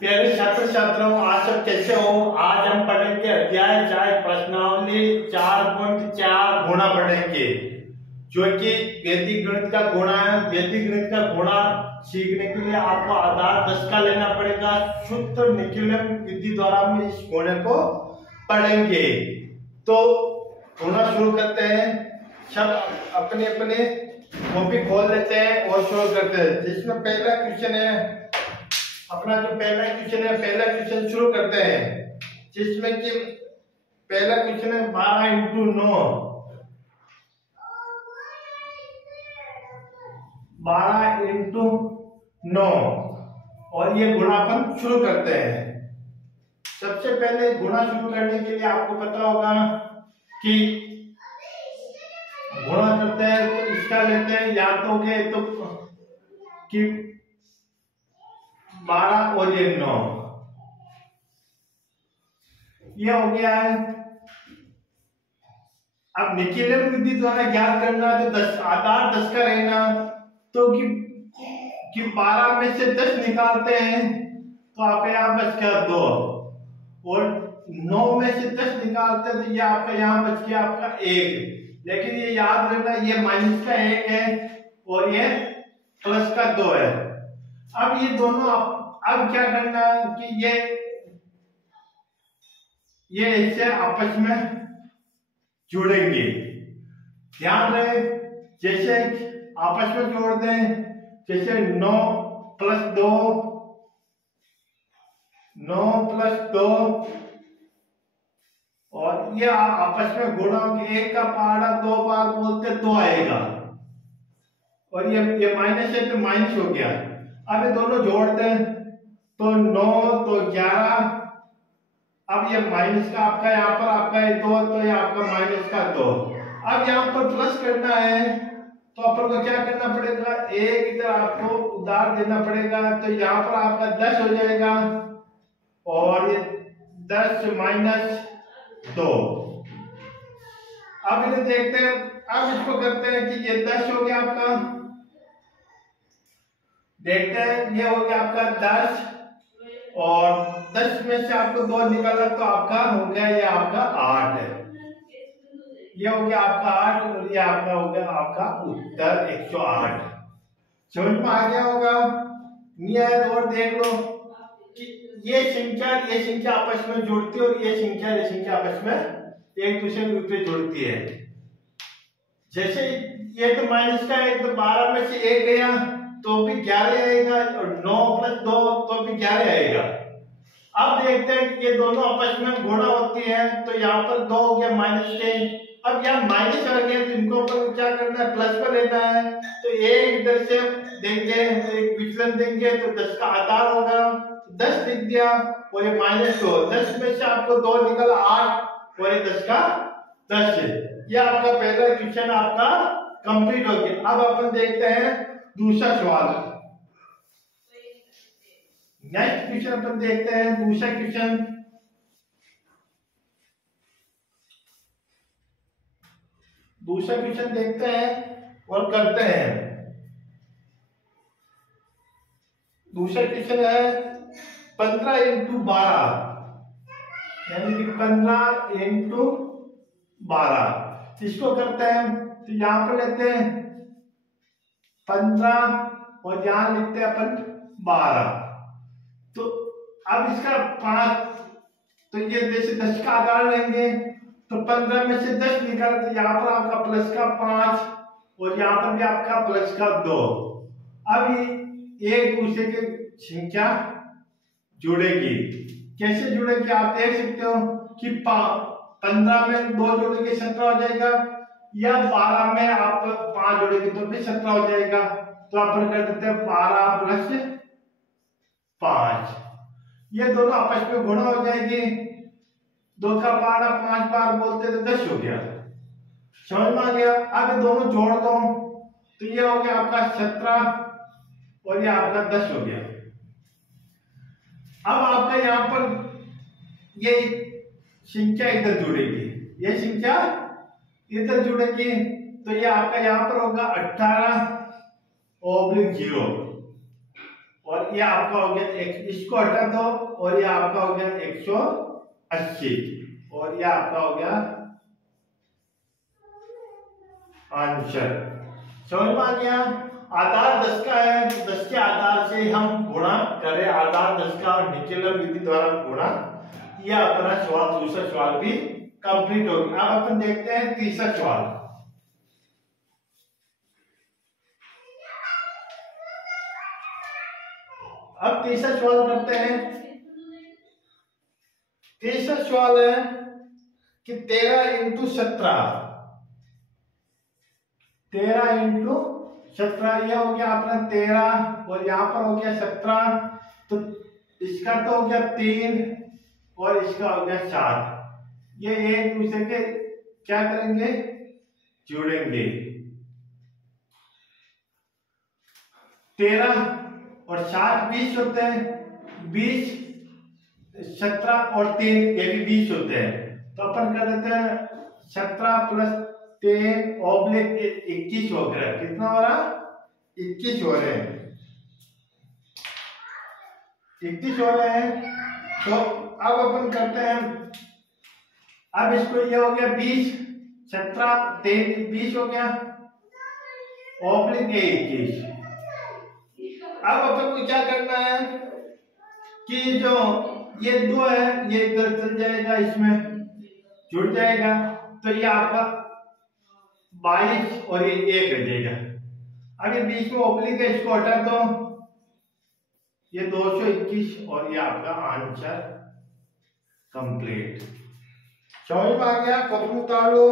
प्यारे छात्र छात्राओं, आज सब कैसे हो। आज हम पढ़ेंगे अध्याय 4 प्रश्नावली 4.4 गुणा पढ़ेंगे, जो कि वैदिक गणित का गुणा है। वैदिक गणित का गुणा सीखने के लिए आपको आधार 10 का लेना पड़ेगा। शुद्ध निखिलम विधि द्वारा हम इस गुणे को पढ़ेंगे। तो गुणा शुरू करते हैं। सब अपने अपने कॉपी खोल लेते हैं और शुरू करते हैं। जिसमें पहला क्वेश्चन है, अपना जो पहला क्वेश्चन है, पहला क्वेश्चन शुरू करते हैं। जिसमें कि पहला क्वेश्चन है 12 इंटू 9, 12 इंटू 9, और ये गुणापन शुरू करते हैं। सबसे पहले गुणा शुरू करने के लिए आपको पता होगा कि गुणा करते हैं तो इसका लेते हैं, या तो कि 12 और ये 9, ये हो गया है। अब निखिलम विधि द्वारा ज्ञात करना है तो 10 आधार 10 का रहना, तो कि 12 में से 10 निकालते हैं तो आपका यहाँ बच गया 2, और 9 में से 10 निकालते हैं तो ये आपका यहाँ बच गया आपका 1। लेकिन ये याद रखना, ये माइनस का 1 है और ये प्लस का 2 है। अब ये दोनों अब क्या करना है कि ये इससे आपस में जुड़ेंगे। ध्यान रहे, जैसे आपस में जोड़ दें, जैसे 9 प्लस 2, 9 प्लस 2, और ये आपस में गुणा होंगे। 1 का पहाड़ा 2 बार बोलते 2 आएगा, और ये माइनस है तो माइनस हो गया। अब ये दोनों जोड़ दें तो 9 तो 11। अब ये माइनस का आपका यहाँ पर आपका 2, तो ये आपका माइनस का 2। अब यहाँ पर प्लस करना है तो अपन को क्या करना पड़ेगा, 1 इधर आपको उधार देना पड़ेगा, तो यहाँ पर आपका 10 हो जाएगा, और ये 10 माइनस 2। अब इन्हें देखते हैं। अब इसको करते हैं कि ये 10 हो गया आपका, देखते हैं, ये हो गया आपका 10, और 10 में से आपको 2 निकाला तो आपका हो गया ये आपका 8 है। ये हो गया आपका 8, और ये आपका हो गया आपका उत्तर 108। समझ में आ गया होगा। नहीं आया तो और देख लो कि ये संख्या आपस में जुड़ती है, और ये संख्या आपस में एक दूसरे के ऊपर जुड़ती है। जैसे ये तो माइनस का है, तो 12 में से 1 गया तो भी 11 आएगा, और 9 प्लस 2 तो भी 11 आएगा। अब देखते हैं कि ये दोनों आपस में गुणा होती है, तो यहाँ पर 2 हो गया माइनस के। अब यहाँ माइनस आ गया तो इनको अपन क्या करना है, प्लस पर लेना है। तो एक इधर से देंगे, एक विचलन देंगे तो 10 का आधार होगा, 10 लिख दिया, और ये माइनस 2, 10 में से आपको 2 निकला 8, और ये 10 का 10 है। ये आपका पहला क्वेश्चन आपका कंप्लीट हो गया। अब अपन देखते हैं दूसरा सवाल। नेक्स्ट क्वेश्चन अपन देखते हैं दूसरा क्वेश्चन। दूसरा क्वेश्चन देखते हैं और करते हैं। दूसरा क्वेश्चन है 15 इंटू 12, यानी कि 15 इंटू 12। इसको करते हैं तो यहां पर लेते हैं 15, और यहां लिखते हैं अपन 12। तो अब इसका 5, तो ये जैसे 10 का आधार लेंगे तो 15 में से 10 निकाले तो यहाँ पर आपका प्लस का 5, और यहाँ पर भी आपका प्लस का 2। अब ये एक दूसरे की संख्या जुड़ेगी। कैसे जुड़ेगी आप देख सकते हो कि 15 में 2 जोड़ेंगे 17 हो जाएगा, या 12 में आप 5 जोड़ेंगे तो भी 17 हो जाएगा। तो आप कर देते हैं 12 प्लस 5, ये दोनों आपस में गुणा हो जाएंगे। 2 का पहाड़ा 5 बार बोलते तो 10 हो गया। समझ में आ गया। अब दोनों जोड़ दो तो ये हो गया आपका 17, और ये आपका 10 हो गया। अब आपका यहाँ पर ये संख्या इधर जुड़ेगी, ये संख्या इधर जुड़ेगी, तो ये आपका यहाँ पर होगा 18/0, और ये आपका हो गया इसको हटा दो और ये आपका हो गया 180 और ये आपका हो गया आंसर। समझ में आ गया। आधार 10 का है, 10 के आधार से हम गुणा करें, आधार 10 का और निकेलर विधि द्वारा गुणा, यह अपना सवाल दूसरा सवाल भी कंप्लीट हो गया। अब अपन देखते हैं तीसरा सवाल। अब तीसरा सवाल करते हैं। तीसरा सवाल है कि 13 इंटू 17, 13 इंटू 17 यह हो गया अपना 13 और यहां पर हो गया 17, तो इसका तो हो गया 3 और इसका हो गया 7। ये एक दूसरे के क्या करेंगे, जोड़ेंगे। 13 और 7 20 होते हैं, 20 17 और 3 ये भी 20 होते हैं। तो अपन कर देते हैं 17 प्लस 3 ऑब्लिक 21 हो गया। कितना हो रहा, 21 हो रहे हैं, 21 हो रहे हैं। तो अब अपन करते हैं, अब इसको ये हो गया 20, 17 3 20 हो गया, ऑब्लिक 21। अब अपन को क्या करना है कि जो ये 2 है ये इधर चल जाएगा, इसमें जुड़ जाएगा, तो ये आपका 22 और ये 1 रह जाएगा। अब ये बीच में ओब्लिक है, इसको हटा दो, ये 221 और ये आपका आंसर कंप्लीट। समझ में आ गया। कॉपी उतार लो।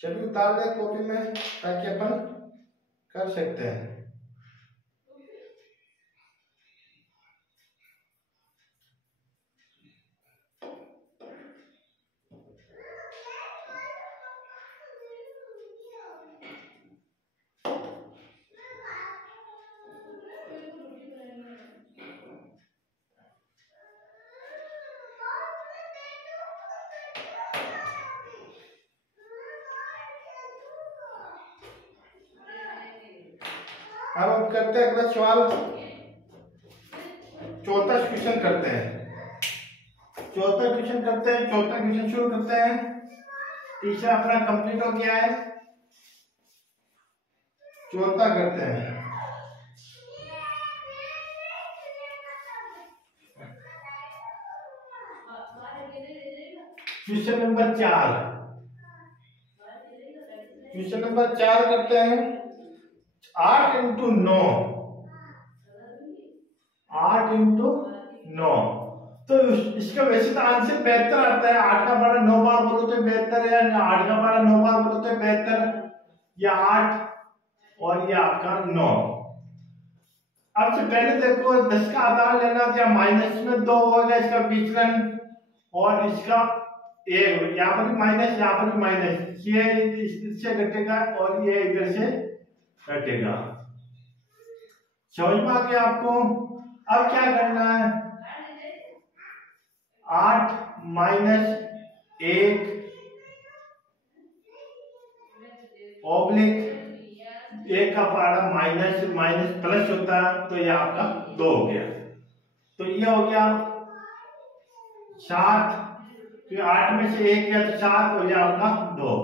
चलिए उतार ले कॉपी में ताकि अपन कर सकते हैं। अब हम करते हैं अगला सवाल, चौथा क्वेश्चन करते हैं। चौथा क्वेश्चन शुरू करते हैं। तीसरा अपना कंप्लीट हो गया है, चौथा करते हैं। क्वेश्चन नंबर 4, क्वेश्चन नंबर 4 करते हैं। 8 इंटू 9, 8 इंटू 9, तो इसका वैसे तो आंसर 72 आता है। 8 का बड़ा 9 बार बोलो तो 72 है, 8 का बड़ा 9 बार बोलो तो 72, या 8 और ये आपका 9। अब से पहले देखो 10 का आधार लेना था, माइनस में 2 होगा इसका विचलन, और इसका एक यहाँ पर भी माइनस, यहाँ पर भी माइनस, ये इससे घटेगा और ये इधर से घटेगा। समझ में आ गया आपको। अब क्या करना है, 8 माइनस 1 ऑब्लिक 1 का पारा माइनस माइनस प्लस होता है, तो ये आपका 2 हो गया। तो ये हो गया 7, तो 8 में से 1 गया तो 7 और ये आपका 2,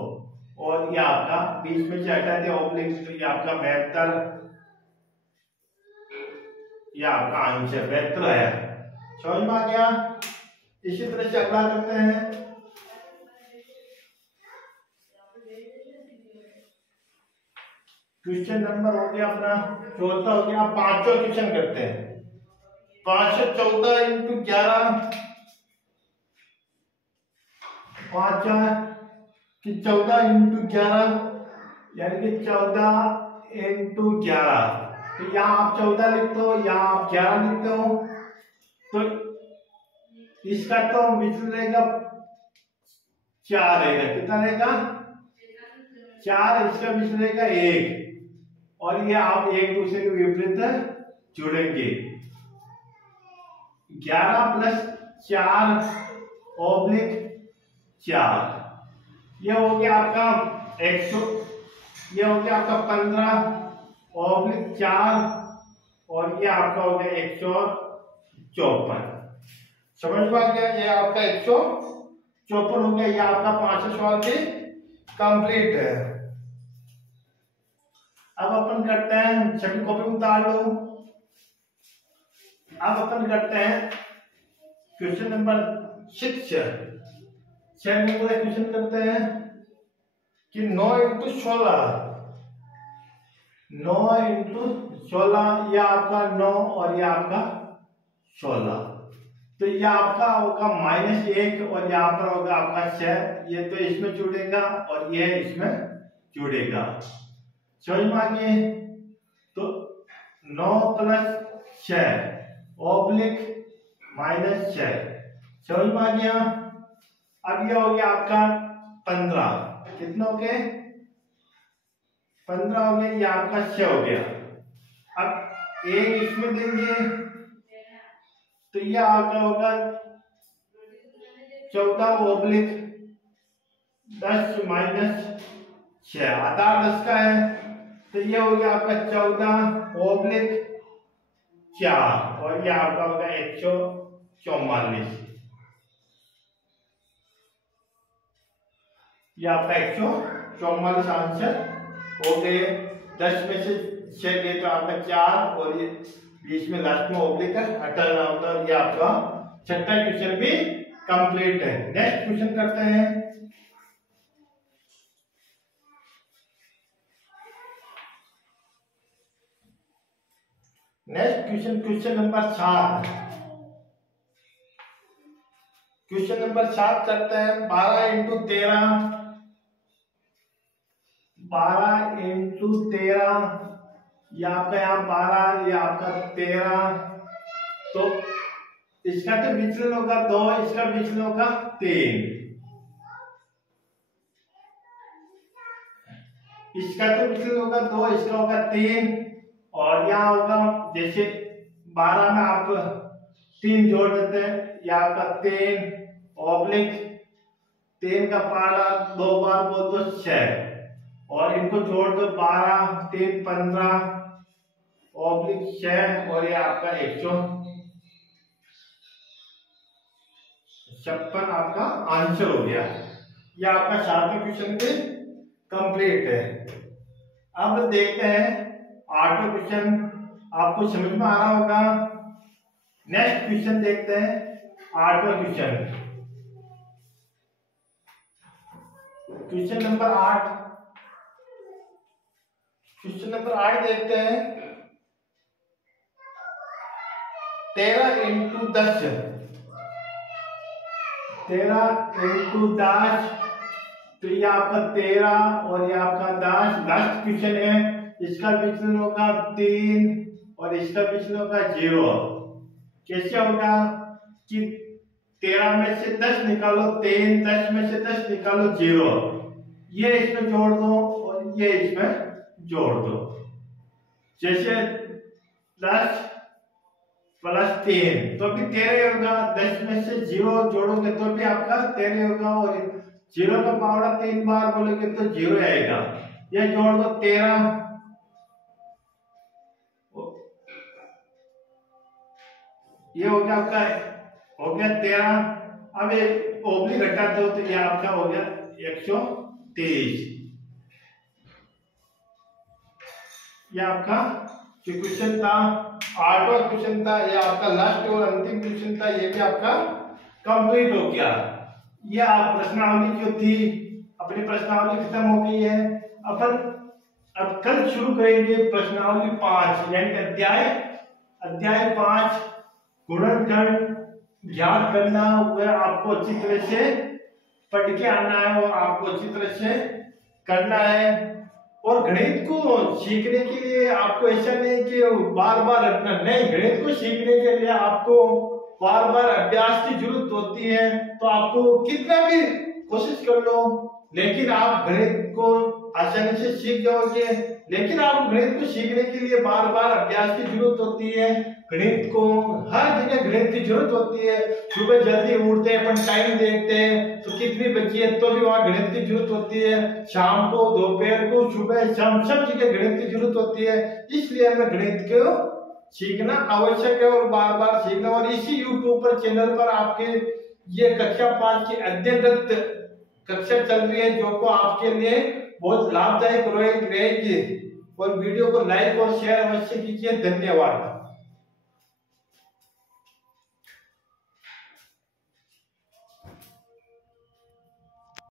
और ये आपका बीच में से हटा दिया ऑब्लिक, तो ये आपका 72, ये आपका आंसर 72 है। समझ में आ गया। इसी तरह से अगला करते हैं। क्वेश्चन नंबर हो गया अपना चौथा हो गया। पांचवा क्वेश्चन करते हैं। 514 इंटू 11, पांचवा कि 14 इंटू 11 यानी कि 14 इंटू 11। तो यहाँ आप 14 लिखते हो, यहाँ आप 11 लिखते हो, तो इसका तो विचलन रहेगा 4 रहेगा। कितना रहेगा 4, इसका विचलन रहेगा 1, और ये आप एक दूसरे के विपरीत जोड़ेंगे। 11 प्लस 4 ऑब्लिक 4, ये हो गया आपका 100, ये हो गया आपका 15/4 और ये आपका हो गया 154। समझ में आ गया? ये आपका 154 हो गया। ये आपका 5 सवाल भी कंप्लीट है। अब अपन करते हैं, सभी कॉपी में उतार लो। अब अपन करते हैं क्वेश्चन नंबर 6 नंबर क्वेश्चन करते हैं कि 9 × 16, 9 × 16, ये आपका 9 और ये आपका 16, तो ये आपका होगा -1 और यहाँ पर होगा आपका 6। ये तो इसमें जुड़ेगा और ये इसमें जुड़ेगा। समझ में आ गए? तो 9 + 6 / -6, समझ में आ गया? अब ये हो गया आपका 15, कितना हो गया? 15 हो गया। ये आपका 6 हो गया। अब 1 इसमें देंगे तो ये आपका होगा 14/10 - 6, आधार 10 का है, तो ये हो गया आपका 14/4 और ये आपका होगा 144। ये आपका 144 आंसर हो गए। 10 में से 6 गए तो आपका 4 और ये बीच में लास्ट में ओब्लिक हटाना होता है। ये आपका छठा क्वेश्चन भी कंप्लीट है। नेक्स्ट क्वेश्चन करते हैं। Next question number 7। Question number 7 करते हैं 12 × 13, 12 × 13, ये आपका यहाँ 12, ये आपका 13, तो इसका तो विचलन होगा 2, इसका विचलन होगा 3, इसका तो विचलन होगा 2, इसका होगा 3 और यहाँ होगा जैसे 12 में आप 3 जोड़ देते हैं, ये आपका 3/3 का पारा 2 बार बोल दो 6 और इनको जोड़ दो 12 3 15/6 और ये आपका 156 आपका आंसर हो गया। ये आपका 7वां क्वेश्चन भी कंप्लीट है। अब देखते हैं 8वां क्वेश्चन, आपको समझ में आ रहा होगा। नेक्स्ट क्वेश्चन देखते हैं 8वां question, question number 8। Question number 8 देखते हैं 13 × 10, 13 × 10, तो ये आपका 13 और ये आपका 10। लास्ट क्वेश्चन है, इसका विचलन होगा 3 और इसका विचलन होगा 0। कैसे होगा कि 13 में से 10 निकालो 3, 10 में से 10 निकालो 0, ये इसमें जोड़ दो और ये इसमें जोड़ दो। जैसे 10 + 3 तो भी 13 होगा, 10 में से 0 जोड़ोगे तो भी आपका 13 होगा और 0 का पावर 3 बार बोलोगे तो 0 आएगा। ये जोड़ दो 13, ये हो गया आपका हो गया 13। अब एक ओब्लिक घटा दो तो ये आपका हो गया 123। ये आपका जो क्वेश्चन था 8वां क्वेश्चन था, ये आपका लास्ट और अंतिम क्वेश्चन था, ये भी आपका कंप्लीट हो गया। ये आप प्रश्नावली जो थी अपनी प्रश्नावली खत्म हो गई है। अपन अब कल शुरू करेंगे प्रश्नावली 5 यानी अध्याय 5 गुणनखंड ज्ञात करना। वह आपको अच्छी तरह से पढ़ के आना है और आपको अच्छी तरह से करना है। और गणित को सीखने के लिए आपको ऐसा नहीं कि बार बार रटना, नहीं, गणित को सीखने के लिए आपको बार बार अभ्यास की जरूरत होती है। तो आपको कितना भी कोशिश कर लो, लेकिन आप गणित को आसानी से सीख जाओगे। लेकिन आप गणित को सीखने के लिए बार बार अभ्यास की जरूरत होती है। गणित को हर जगह गणित की जरूरत होती है। सुबह जल्दी उठते हैं, अपन टाइम देखते हैं तो कितनी बची है, तो भी वहां गणित की जरूरत होती है। शाम को, दोपहर को, सुबह शाम सब जगह गणित की जरूरत होती है। इसलिए हमें गणित को सीखना आवश्यक है और बार बार सीखना। और इसी यूट्यूब पर चैनल पर आपके ये कक्षा 5 की अध्ययनरत कक्षा चल रही है, जो को आपके लिए बहुत लाभदायक रहेगी। और वीडियो को लाइक और शेयर अवश्य कीजिए। धन्यवाद।